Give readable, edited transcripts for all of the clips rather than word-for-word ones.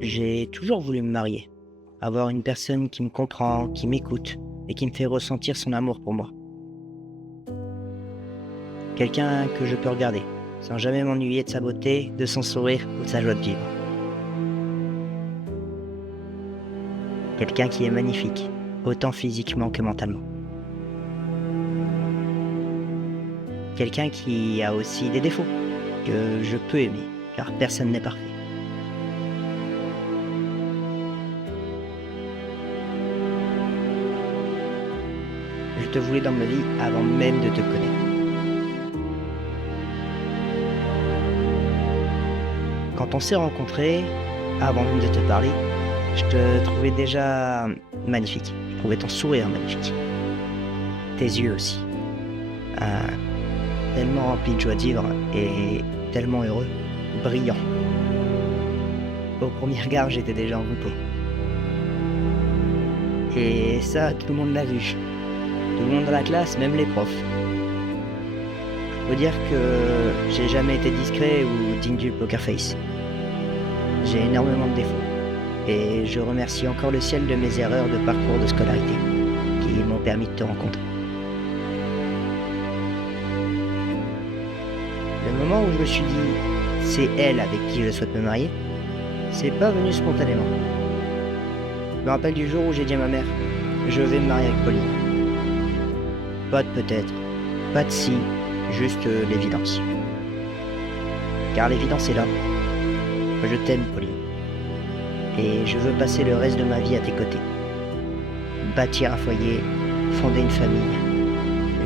J'ai toujours voulu me marier, avoir une personne qui me comprend, qui m'écoute et qui me fait ressentir son amour pour moi. Quelqu'un que je peux regarder, sans jamais m'ennuyer de sa beauté, de son sourire ou de sa joie de vivre. Quelqu'un qui est magnifique, autant physiquement que mentalement. Quelqu'un qui a aussi des défauts, que je peux aimer, car personne n'est parfait. Je te voulais dans ma vie avant même de te connaître. Quand on s'est rencontrés, avant même de te parler, je te trouvais déjà magnifique. Je trouvais ton sourire magnifique. Tes yeux aussi. Tellement remplis de joie de vivre et tellement heureux, brillant. Au premier regard, j'étais déjà envoûté. Et ça, tout le monde l'a vu. Tout le monde dans la classe, même les profs. Faut dire que j'ai jamais été discret ou digne du poker face. J'ai énormément de défauts. Et je remercie encore le ciel de mes erreurs de parcours de scolarité qui m'ont permis de te rencontrer. Le moment où je me suis dit c'est elle avec qui je souhaite me marier, c'est pas venu spontanément. Je me rappelle du jour où j'ai dit à ma mère je vais me marier avec Pauline. Pas de peut-être, pas de si, juste l'évidence. Car l'évidence est là. Je t'aime, Pauline. Et je veux passer le reste de ma vie à tes côtés. Bâtir un foyer, fonder une famille,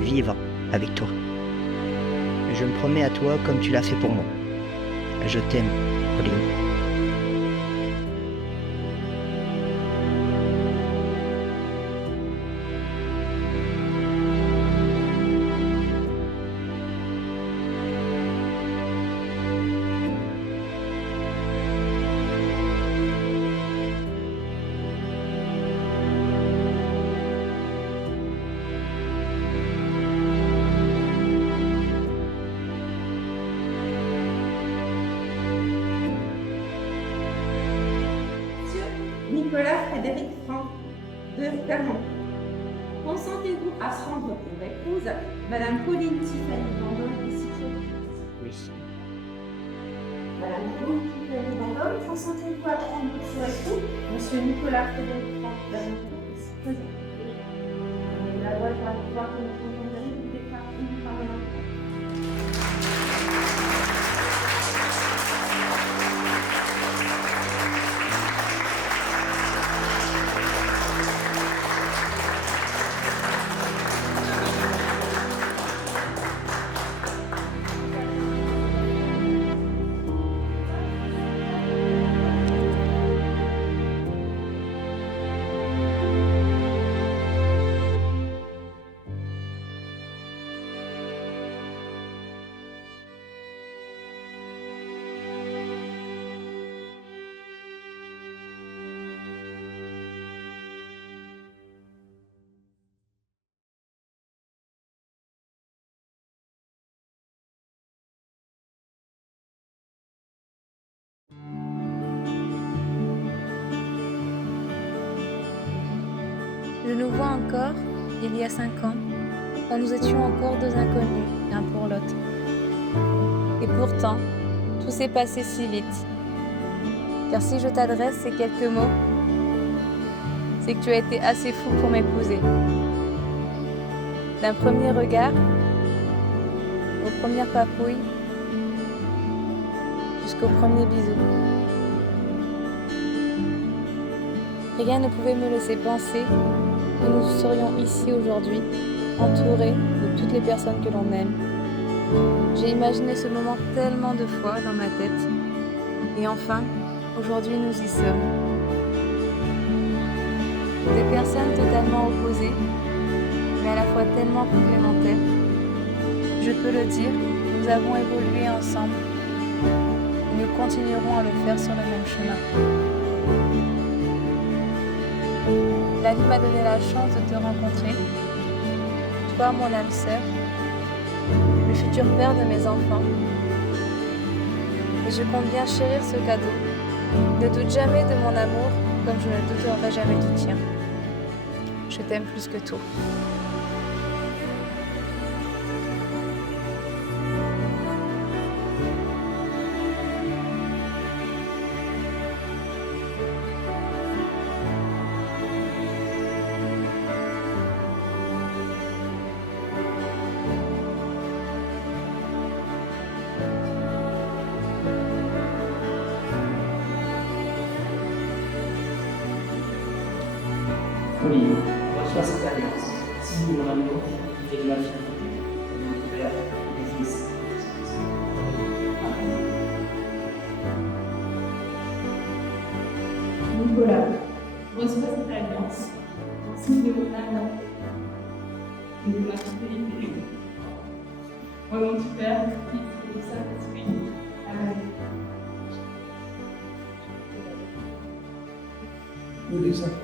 vivre avec toi. Je me promets à toi comme tu l'as fait pour moi. Je t'aime, Pauline. Nicolas Frédéric Franck de Clermont. Consentez-vous à prendre pour épouse Madame Pauline Tiffany Vendôme ici présente? Oui. Madame Pauline Tiffany Vendôme, consentez-vous à prendre pour époux Monsieur Nicolas Frédéric Franck d'Alentour ici présent? La loi va pouvoir que nous entendons vous déclarer une par l'enfant. Je nous vois encore, il y a 5 ans, quand nous étions encore deux inconnus, l'un pour l'autre. Et pourtant, tout s'est passé si vite. Car si je t'adresse ces quelques mots, c'est que tu as été assez fou pour m'épouser. D'un premier regard, aux premières papouilles, jusqu'au premier bisou. Rien ne pouvait me laisser penser que nous serions ici aujourd'hui, entourés de toutes les personnes que l'on aime. J'ai imaginé ce moment tellement de fois dans ma tête. Et enfin, aujourd'hui nous y sommes. Des personnes totalement opposées, mais à la fois tellement complémentaires. Je peux le dire, nous avons évolué ensemble. Et nous continuerons à le faire sur le même chemin. La vie m'a donné la chance de te rencontrer. toi, mon âme sœur, le futur père de mes enfants. Et je compte bien chérir ce cadeau. Ne doute jamais de mon amour comme je ne douterai jamais du tien. Je t'aime plus que tout. Pauline, reçois cette alliance, signe de l'amour et de la fidélité, de notre Père et du Fils. Amen. Nicolas, reçois cette alliance en signe de mon amour et de ma fidélité. Au nom du Père, du Fils et du Saint-Esprit. Amen. Nous les accueillons.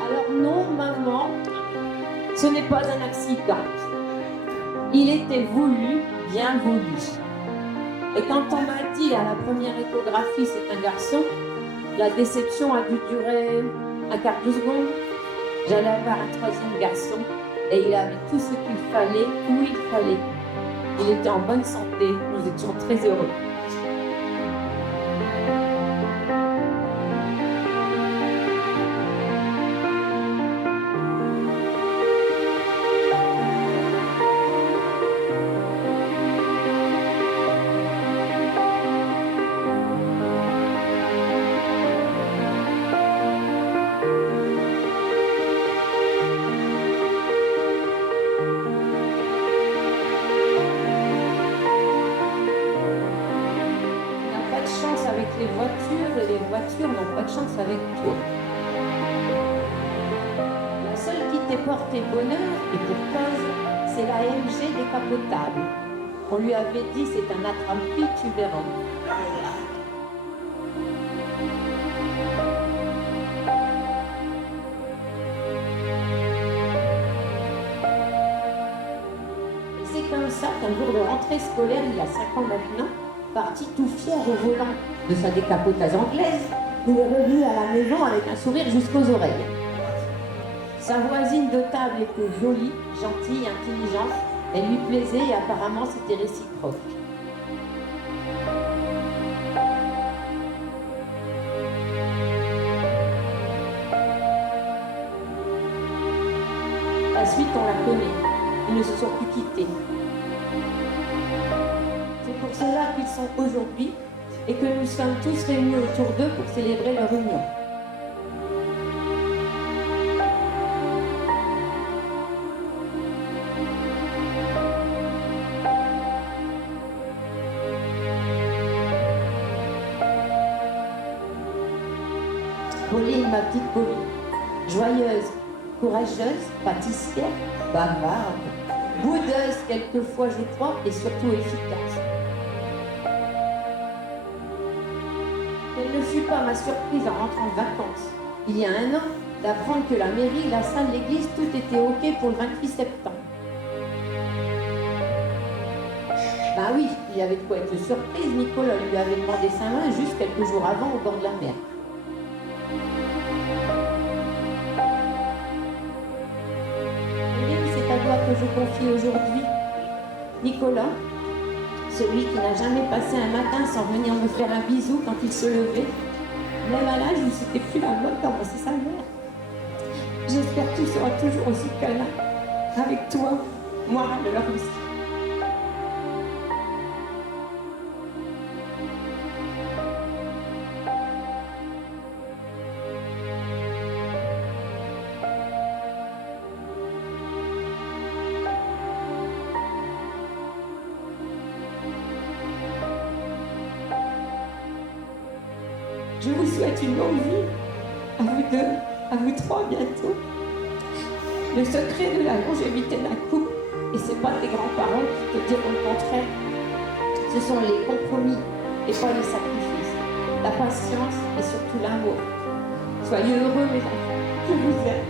Alors non, maman, ce n'est pas un accident. Il était voulu, bien voulu. Et quand on m'a dit à la première échographie c'est un garçon, la déception a dû durer un quart de seconde. J'allais avoir un troisième garçon et il avait tout ce qu'il fallait, où il fallait. Il était en bonne santé, nous étions très heureux. Les voitures et les voitures n'ont pas de chance avec toi. La seule qui t'ait porté bonheur, et pour cause, c'est la MG décapotable. On lui avait dit c'est un attrape-pied, tu verras. Et c'est comme ça qu'un jour de rentrée scolaire, il y a 5 ans maintenant, parti tout fier au volant de sa décapotable anglaise, il est revenu à la maison avec un sourire jusqu'aux oreilles. Sa voisine de table était jolie, gentille, intelligente, elle lui plaisait et apparemment c'était réciproque. La suite on la connaît, ils ne se sont plus quittés. C'est pour cela qu'ils sont aujourd'hui et que nous sommes tous réunis autour d'eux pour célébrer leur union. Pauline, ma petite Pauline, joyeuse, courageuse, pâtissière, bavarde, boudeuse quelquefois je crois et surtout efficace. Quelle ne fut pas ma surprise en rentrant de vacances, il y a 1 an, d'apprendre que la mairie, la salle, l'église, tout était OK pour le 28 septembre. Bah oui, il y avait de quoi être surprise, Nicolas lui avait demandé sa main juste quelques jours avant au bord de la mer. Pauline, c'est à toi que je confie aujourd'hui. Nicolas, celui qui n'a jamais passé un matin sans venir me faire un bisou quand il se levait, même à l'âge où c'était plus la mode d'embrasser sa mère. J'espère que tu seras toujours aussi câlin avec toi, moi, de la Russie. Je vous souhaite une longue vie, à vous deux, à vous trois bientôt. Le secret de la longévité d'un couple, et c'est pas tes grands-parents qui te diront le contraire, ce sont les compromis et pas les sacrifices, la patience et surtout l'amour. Soyez heureux mes enfants, je vous aime.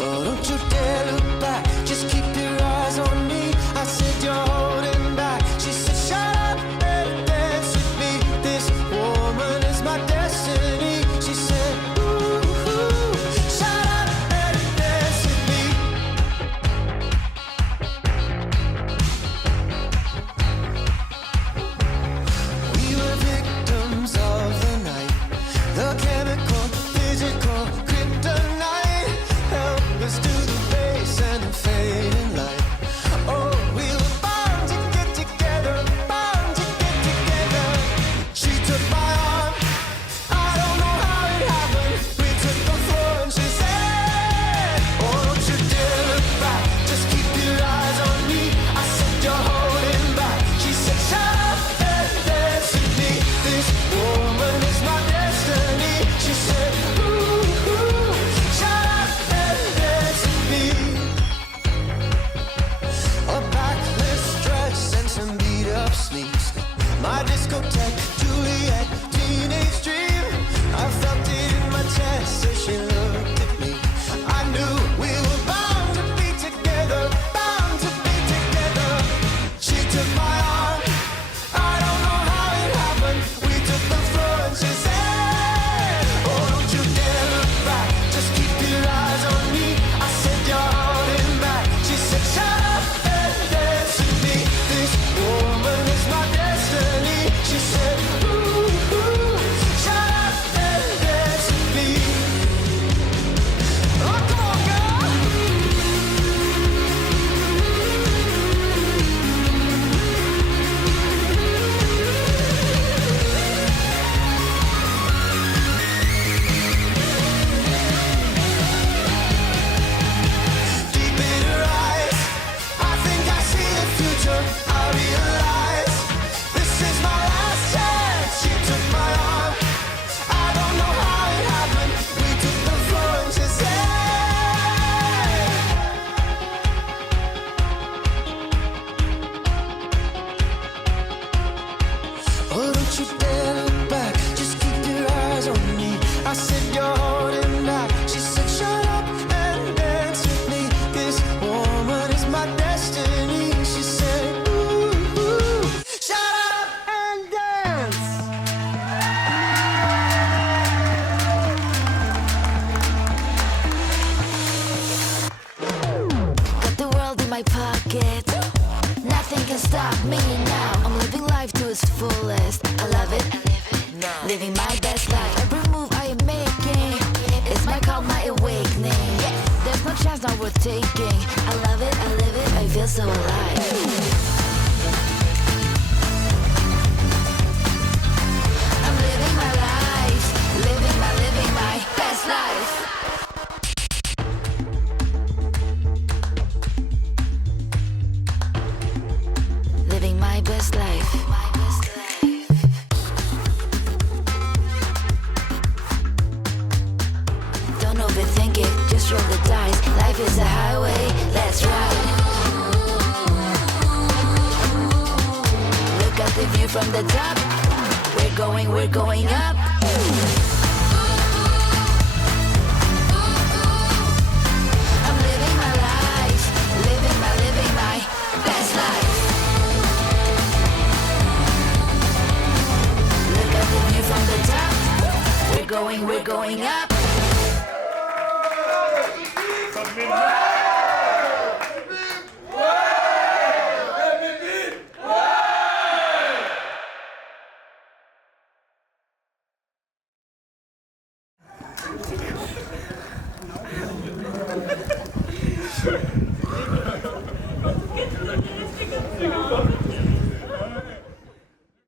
Oh, don't you dare look back, just keep your eyes on me. I said you're holding back. She said shut up and dance with me. This woman is my destiny. She said ooh, ooh, shut up and dance with me. We were victims of the night, the chemical, physical, kryptonite. Help us to the base and the fading light. Oh, we were bound to get together, bound to get together. She took my arm, I don't know how it happened. We took the floor and she said, oh, don't you dare look back, just keep your eyes on me. I said you're holding back. She said shut up and dance with me. This woman is my destiny. She said ooh, ooh, shut up and dance with me. A backless dress and some beat up sleeves. My discotheque, Juliet, teenage dream. I felt it in my chest as she looked at me. I knew we were bound to be together, bound to be together. She took my arm, I don't know how it happened. We took the floor and she said, oh, don't you dare look back, just keep your eyes on me. I said you're holding back. She said shut up and dance with me. This woman is my destiny. She said ooh, ooh, shut up and dance with me. Oh, come on, girl. Deep in her eyes, I think I see the future. I realize this is my last chance. She took my arm, I don't know how it happened. We took the floor and she said, oh, don't you dare look back, just keep your eyes on me. I said you're holding back. She said shut up and dance with me. This woman is my destiny. She said ooh, ooh, shut up and dance. Got the world in my pocket. Nothing can stop me now. I'm living life to its fullest. I love it. Living my best life. Every move I am making is my call, my awakening. There's no chance not worth taking. I love it, I live it, I feel so alive. I'm living my life, living my best life. Living my best life. Don't overthink it, just roll the dice. Life is a highway, let's ride. Look at the view from the top. We're going up. growing up.